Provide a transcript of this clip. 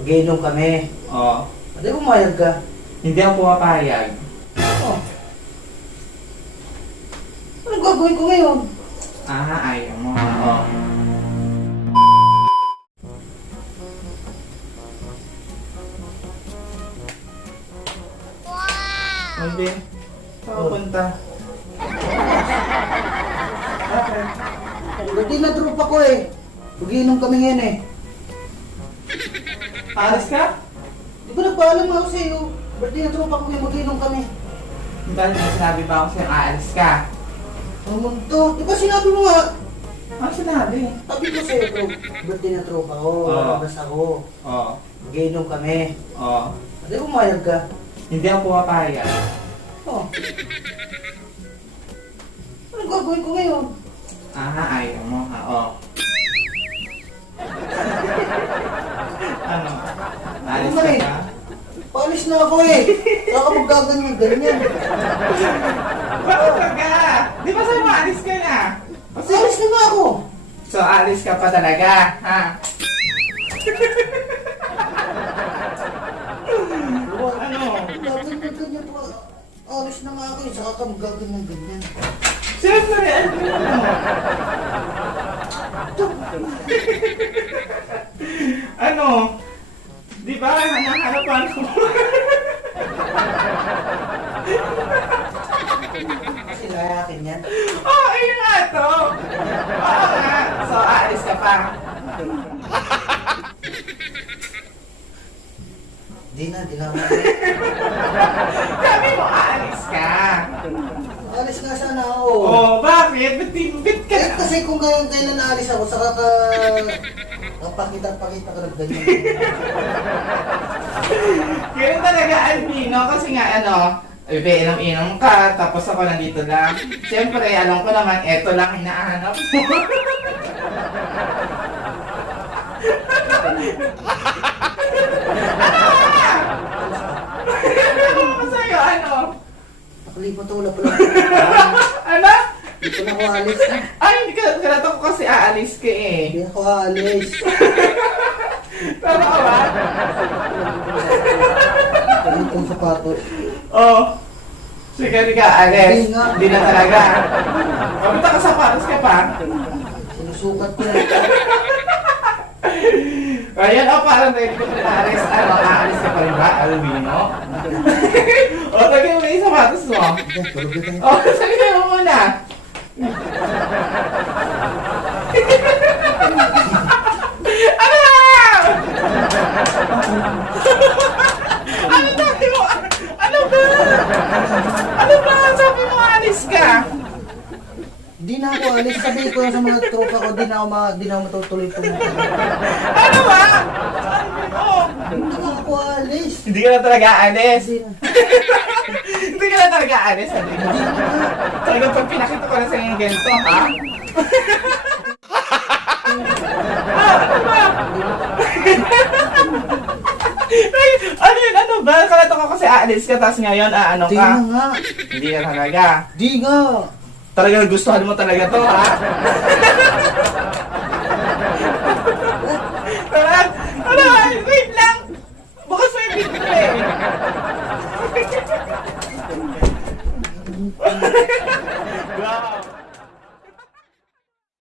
Mag-iinom kami. Oo. Hindi pumayag ka. Hindi ako pumapayag. Oh. Anong gagawin ko ngayon? Ayaw mo. Oo. Alvin, saan ka punta? Bakit? Hindi na tropa ko eh. Mag-iinom kami ngayon eh. Alis ka? Di ba nagpaalam ako sa iyo? Birthday na tropa ko ngayon, mag-iinom kami. Dahil sinabi ba ako sa'yo aalis ka? Ang mundo. Di ba sinabi mo nga? Ano sinabi? Sabi ko sa iyo, bro. Birthday na tropa ko. Oo. Labas ako. Oo. Mag-iinom kami. Oo. Hindi pumayag ka. Hindi ako pumapayag. Oh. Anong gagawin ko ngayon? Ayaw mo. Oo. Ano? Alis ka ba? Paalis na ako eh. Saka maggaganyan-ganyan. Bakit ka? Di ba sa'yo maalis ka na? Kasi, Paalis na nga ako. so alis ka pa talaga, ha? Ano? Gaganyan-ganyan pa. Alis na nga ako eh. Saka ka maggaganyan-ganyan. Siyempre, ano mo? Ano? Di ba? Hanaharapan ko. Kasi layakin yan. Oh, ayun nga to. Oo nga. So, aalis ka pa. Di na ako. Sabi mo, aalis ka. Alis nga sana ako. Oh, bakit? Bit ka Eh, na. kasi kung kailan naalis ako, saka ka... Pakita ka ng ganyan. Ganun talaga, Albino. Kasi nga, inom ka, tapos ako nandito lang. Siyempre, alam ko naman, eto lang hinahanap mo. Ano ba sa'yo? Ano? Nakalipat ako, wala pala. Ano? Hindi ko na ako alis. Ay, hindi ka kalato ko kasi aalis ka eh. Hindi ako alis. Tama ka ba? Ganito yung sapatos. Oh. Sige, hindi ka aalis. Hindi nga. Hindi na talaga. Pagpunta ka sa paros ka pa. Sinusukat ko na. Ayan, parang ready ko na aalis. Aalis ka pa rin ba, Albino? O, tagay mo na yung sapatos mo. Okay, tulog na tayo. O, sagay mo muna. Ano ba? Ano sabi mo? Ano ba? Ano ba? Sabi mo alis ka? Di na ako alis. Sabi ko sa mga tropa ko, di na ako matutuloy po. Ano ba? Sabi mo. Hindi na ako alis. Hindi ka na talaga alis. Hindi na. Hindi ka na talaga alis. Sabi mo. Hindi na. Talagang pag pinakita ko na sa inyo ganito, ha? Ano ba? Ay, ano yun? Ano ba? Kalato ko kasi aalis ka, tapos ngayon, ano Di ka? na nga. Hindi ka talaga. Di nga. Talagang gustuhan mo talaga to, ha?